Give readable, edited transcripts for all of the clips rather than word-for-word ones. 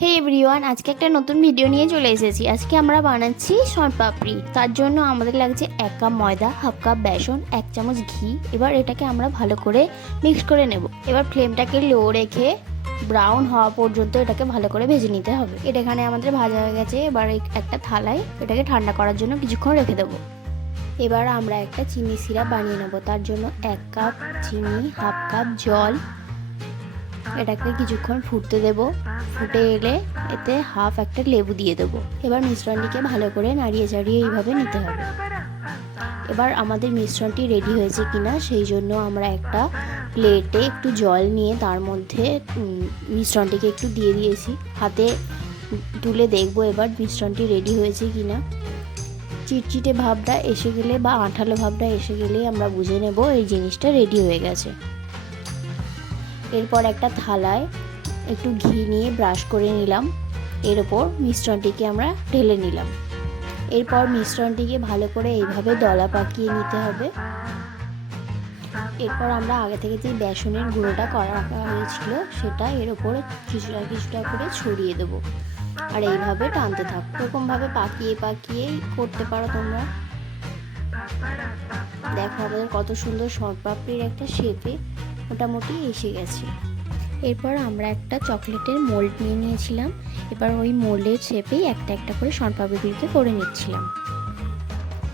হে everyone, আজকে একটা নতুন ভিডিও নিয়ে চলে এসেছি। আজকে আমরা বানাচ্ছি শনপাপড়ি। তার জন্য আমাদের লাগছে 1 কাপ ময়দা, হাফ কাপ বেসন, 1 চামচ ঘি। এবার এটাকে আমরা ভালো করে মিক্স করে নেব। এবার ফ্লেমটাকে লো রেখে ব্রাউন হওয়া পর্যন্ত এটাকে ভালো করে ভেজে নিতে হবে। এটা এখানে আমাদের ভাজা হয়ে গেছে। এবার একটা থালায় এটাকে ঠান্ডা করার জন্য কিছুক্ষণ রেখে দেবো। এবার আমরা একটা চিনি সিরাপ বানিয়ে নেব। তার জন্য 1 কাপ চিনি, হাফ কাপ জল, এটাকে কিছুক্ষণ ফুটতে দেব। ফুটে এলে এতে হাফ একটা লেবু দিয়ে দেবো। এবার মিশ্রণটিকে ভালো করে নাড়িয়ে চাড়িয়ে এইভাবে নিতে হবে। এবার আমাদের মিশ্রণটি রেডি হয়েছে কিনা সেই জন্য আমরা একটা প্লেটে একটু জল নিয়ে তার মধ্যে মিশ্রণটিকে একটু দিয়ে দিয়েছি। হাতে তুলে দেখবো এবার মিশ্রণটি রেডি হয়েছে কিনা। চিটচিটে ভাবটা এসে গেলে বা আঠালো ভাবটা এসে গেলেই আমরা বুঝে নেব এই জিনিসটা রেডি হয়ে গেছে। এরপর একটা থালায় একটু ঘি নিয়ে ব্রাশ করে নিলাম। এর ওপর মিশ্রণটিকে আমরা ঢেলে নিলাম। এরপর মিশ্রণটিকে ভালো করে এইভাবে দলা পাকিয়ে নিতে হবে। এরপর আমরা আগে থেকে যে বেসনের গুঁড়োটা করা রাখা হয়েছিল সেটা এর ওপরে কিছুটা কিছুটা করে ছড়িয়ে দেবো। আর এইভাবে টানতে থাকো। এরকমভাবে পাকিয়ে পাকিয়ে করতে পারো তোমরা। দেখো আমাদের কত সুন্দর শনপাপড়ির একটা শেপে মোটামুটি এসে গেছে। এরপর আমরা একটা চকলেটের মোল্ড নিয়ে নিয়েছিলাম। এবার ওই মোল্ডের শেপেই একটা একটা করে শনপাপড়িকে করে নিচ্ছিলাম।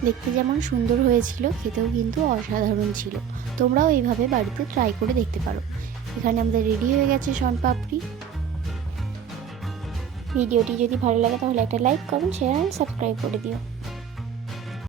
দেখতে যেমন সুন্দর হয়েছিল, খেতেও কিন্তু অসাধারণ ছিল। তোমরাও এইভাবে বাড়িতে ট্রাই করে দেখতে পারো। এখানে আমাদের রেডি হয়ে গেছে শনপাপড়ি। ভিডিওটি যদি ভালো লাগে তাহলে একটা like, comment, share and subscribe করে দিও।